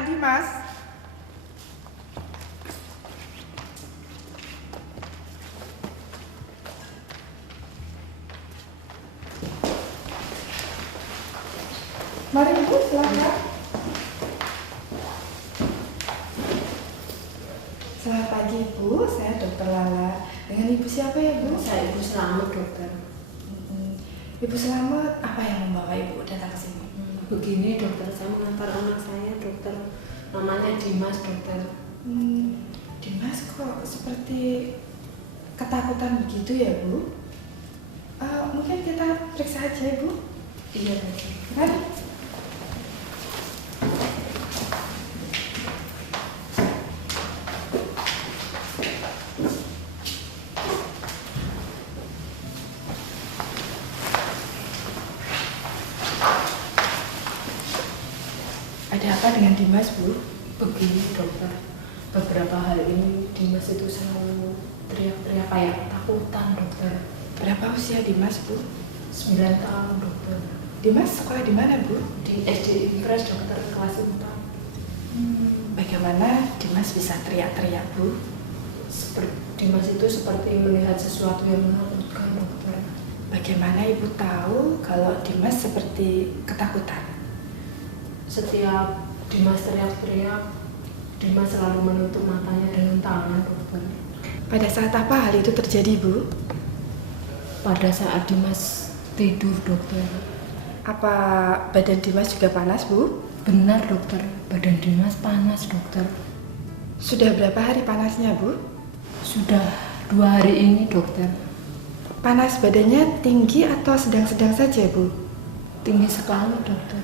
anak Dimas. Mari Ibu, silakan. Selamat pagi Ibu, saya Dokter Lala. Dengan Ibu siapa ya Bu? Saya Ibu Selamat, dokter. Ibu Selamat, apa yang membawa Ibu datang ke sini? Begini dokter, saya mengantar anak saya, dokter. Namanya Dimas, dokter. Dimas kok seperti ketakutan begitu ya Bu? Mungkin kita periksa aja Ibu. Iya dokter. Mari. Ada apa dengan Dimas Bu? Begini dokter, beberapa hari ini Dimas itu selalu teriak-teriak kayak ketakutan, dokter. Berapa usia Dimas Bu? 9 tahun, dokter. Dimas sekolah di mana Bu? Di SD Impres, dokter, kelas 4. Bagaimana Dimas bisa teriak-teriak Bu? Dimas itu seperti melihat sesuatu yang menakutkan, dokter. Bagaimana Ibu tahu kalau Dimas seperti ketakutan? Setiap Dimas teriak-teriak, Dimas selalu menutup matanya dengan tangan, dokter. Pada saat apa hal itu terjadi Bu? Pada saat Dimas tidur, dokter. Apa badan Dimas juga panas Bu? Benar, dokter. Badan Dimas panas, dokter. Sudah berapa hari panasnya Bu? Sudah 2 hari ini, dokter. Panas badannya tinggi atau sedang-sedang saja Bu? Tinggi sekali, dokter.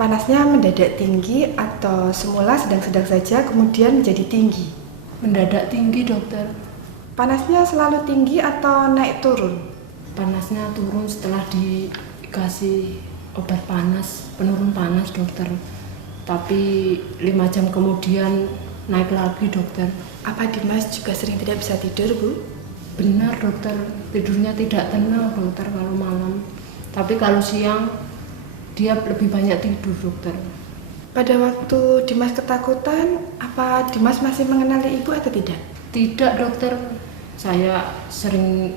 Panasnya mendadak tinggi atau semula sedang-sedang saja kemudian menjadi tinggi? Mendadak tinggi, dokter. Panasnya selalu tinggi atau naik turun? Panasnya turun setelah dikasih obat panas, penurun panas, dokter. Tapi 5 jam kemudian naik lagi, dokter. Apa Dimas juga sering tidak bisa tidur Bu? Benar, dokter. Tidurnya tidak tenang, dokter, kalau malam. Tapi kalau siang dia lebih banyak tidur, dokter. Pada waktu Dimas ketakutan, apa Dimas masih mengenali Ibu atau tidak? Tidak, dokter. Saya sering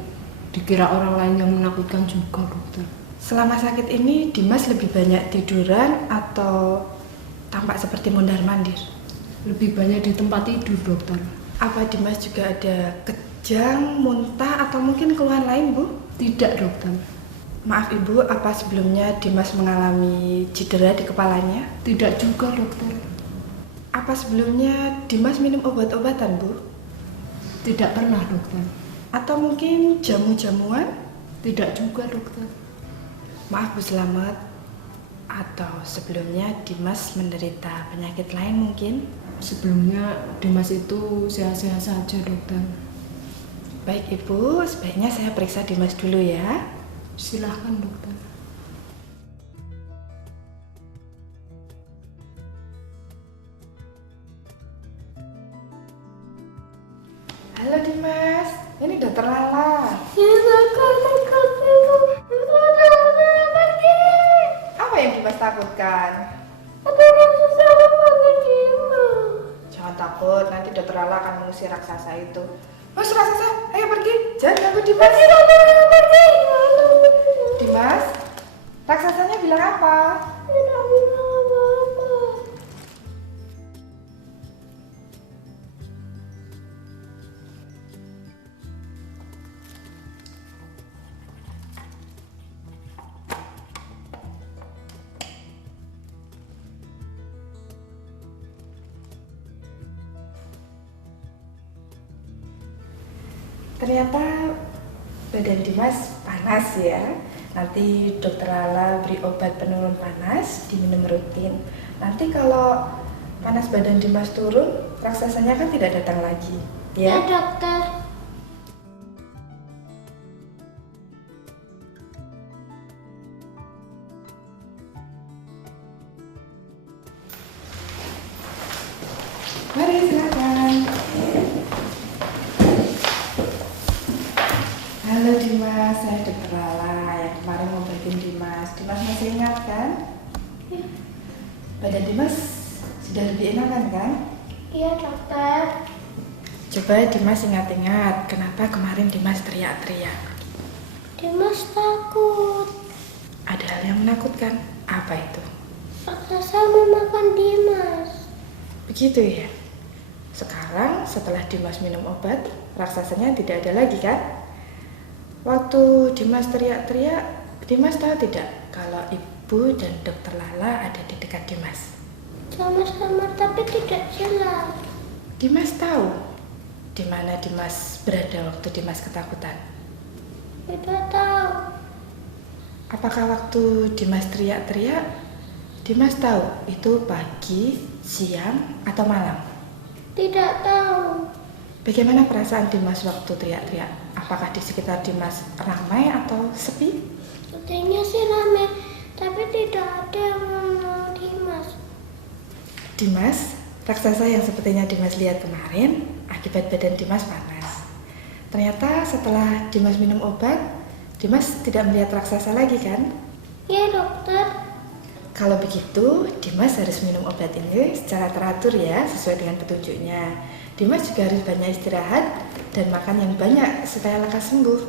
dikira orang lain yang menakutkan juga, dokter. Selama sakit ini Dimas lebih banyak tiduran atau tampak seperti mondar-mandir? Lebih banyak di tempat tidur, dokter. Apa Dimas juga ada kejang, muntah, atau mungkin keluhan lain, Bu? Tidak, dokter. Maaf Ibu, apa sebelumnya Dimas mengalami cedera di kepalanya? Tidak juga, dokter. Apa sebelumnya Dimas minum obat-obatan, Bu? Tidak pernah, dokter. Atau mungkin jamu-jamuan? Tidak juga, dokter. Maaf Bu Selamat, atau sebelumnya Dimas menderita penyakit lain mungkin? Sebelumnya Dimas itu sehat-sehat saja, dokter. Baik Ibu, sebaiknya saya periksa Dimas dulu ya. Silahkan, dokter. Halo Dimas, ini Dokter Lala. Apa yang Dimas takutkan? Jangan takut, nanti Dokter Lala akan mengusir raksasa itu. Mas raksasa, ayo pergi, jangan ganggu Dimas. Dimas, raksasanya bilang apa? Ternyata badan Dimas panas ya. Nanti Dokter Lala beri obat penurun panas, diminum rutin. Nanti kalau panas badan Dimas turun, raksasanya kan tidak datang lagi, ya? Ya dokter. Mari silakan. Halo Dimas, saya Dokter Lala yang kemarin ngobatin Dimas. Dimas masih ingat kan? Badan Dimas Sudah lebih enakan kan? Iya dokter. Coba Dimas ingat-ingat, kenapa kemarin Dimas teriak-teriak? Dimas takut. Ada hal yang menakutkan. Apa itu? Raksasa memakan Dimas. Begitu ya? Sekarang setelah Dimas minum obat, raksasanya tidak ada lagi kan? Waktu Dimas teriak-teriak, Dimas tahu tidak kalau Ibu dan Dokter Lala ada di dekat Dimas? Sama-sama tapi tidak jelas. Dimas tahu di mana Dimas berada waktu Dimas ketakutan? Tidak tahu. Apakah waktu Dimas teriak-teriak, Dimas tahu itu pagi, siang, atau malam? Tidak tahu. Bagaimana perasaan Dimas waktu teriak-teriak? Apakah di sekitar Dimas ramai atau sepi? Sepertinya sih rame, tapi tidak ada yang mengenal Dimas. Dimas, raksasa yang sepertinya Dimas lihat kemarin akibat badan Dimas panas. Ternyata setelah Dimas minum obat, Dimas tidak melihat raksasa lagi kan? Iya dokter. Kalau begitu, Dimas harus minum obat ini secara teratur ya, sesuai dengan petunjuknya. Dimas juga harus banyak istirahat dan makan yang banyak supaya lekas sembuh.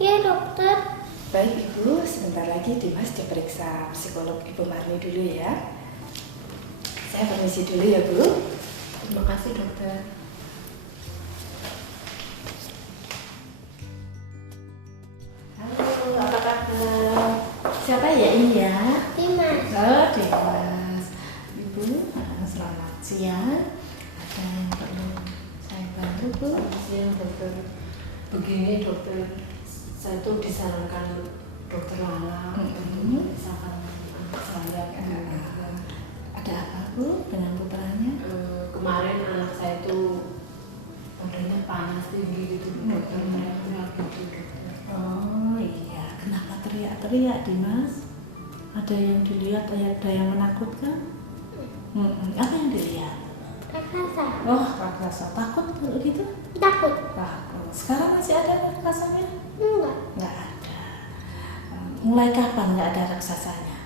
Iya dokter. Baik Ibu, sebentar lagi Dimas diperiksa psikolog Ibu Marni dulu ya. Saya permisi dulu ya Bu. Terima kasih dokter. Halo, apa kabar? Siapa ya ini ya? Dimas. Oh, Dimas. Ibu, selamat siang. Ada yang perlu saya bantu, Bu? Siang dokter. Begini dokter, saya tuh disarankan Dokter Lala untuk memeriksakan anak saya. Ada apa, Bu, dengan putranya? Kemarin anak saya tuh badannya panas tinggi gitu dokter, teriak-teriak gitu dokter. Oh iya, kenapa teriak-teriak, Dimas? Ada yang dilihat, ada yang menakutkan? Apa yang dilihat? Raksasa. Oh, raksasa. Takut kalau gitu? Takut. Takut. Sekarang masih ada raksasanya? Enggak. Nggak ada. Mulai kapan nggak ada raksasanya?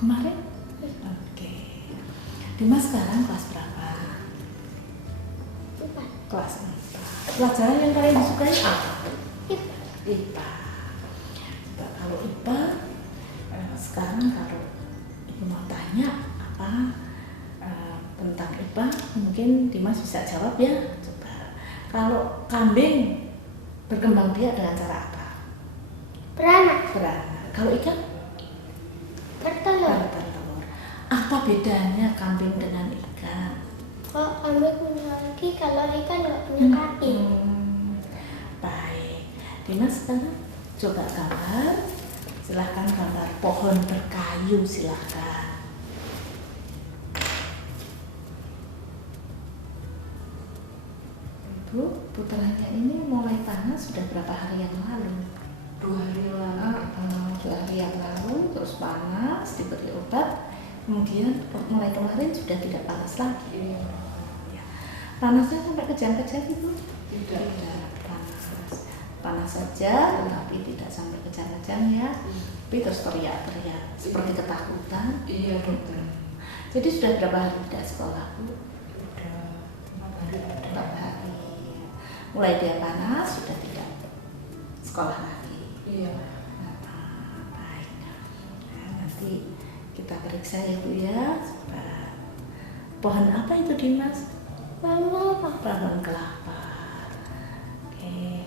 Kemarin? Oke. Dimas sekarang kelas berapa? Empat. Kelas 4. Pelajaran yang paling disukai apa? Ipa. IPA. Coba kalau IPA, sekarang kalau Ibu mau tanya apa tentang IPA, mungkin Dimas bisa jawab ya. Coba. Kalau kambing berkembang biak dengan cara apa? Beranak. Beranak. Kalau ikan? Bertelur. Bertelur. Apa bedanya kambing dengan ikan? Kalau kambing punya kaki, kalau ikan nggak punya kaki. Baik. Dimas sekarang coba gambar. Silahkan gambar pohon berkayu, silahkan. Ibu, putranya ini mulai panas sudah berapa hari yang lalu? 2 hari lalu. 2 hari yang lalu, terus panas, diberi obat, kemudian mulai kemarin sudah tidak panas lagi. Iya. Ya. Panasnya sampai kejang-kejang, Ibu? Tidak. Panas saja, tetapi tidak sampai kejang-kejang ya. Tapi terus teriak-teriak, seperti ketakutan. Iya dokter. Jadi sudah berapa hari tidak sekolah, Bu? Udah 4 hari. 4 hari. Mulai dia panas, sudah tidak sekolah lagi. Iya. Baik. Nah, nanti kita periksa ya Bu ya. Pohon apa itu, Dimas? Mama. Pohon kelapa. Oke.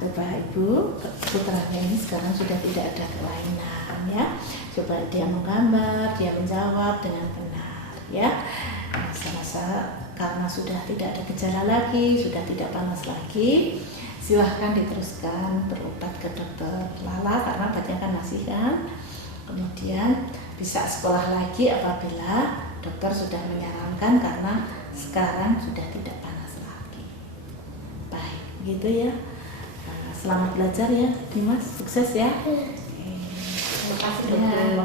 Bapak Ibu, putranya ini sekarang sudah tidak ada kelainan ya. Coba dia menggambar, dia menjawab dengan benar ya. Masa-masa karena sudah tidak ada gejala lagi, sudah tidak panas lagi, silahkan diteruskan berobat ke Dokter Lala karena obatnya kan masih kan. Kemudian bisa sekolah lagi apabila dokter sudah menyarankan karena sekarang sudah tidak panas lagi. Baik, gitu ya. Selamat belajar ya, Dimas. Sukses ya. Iya. Oke. Terima kasih Ya, dokter.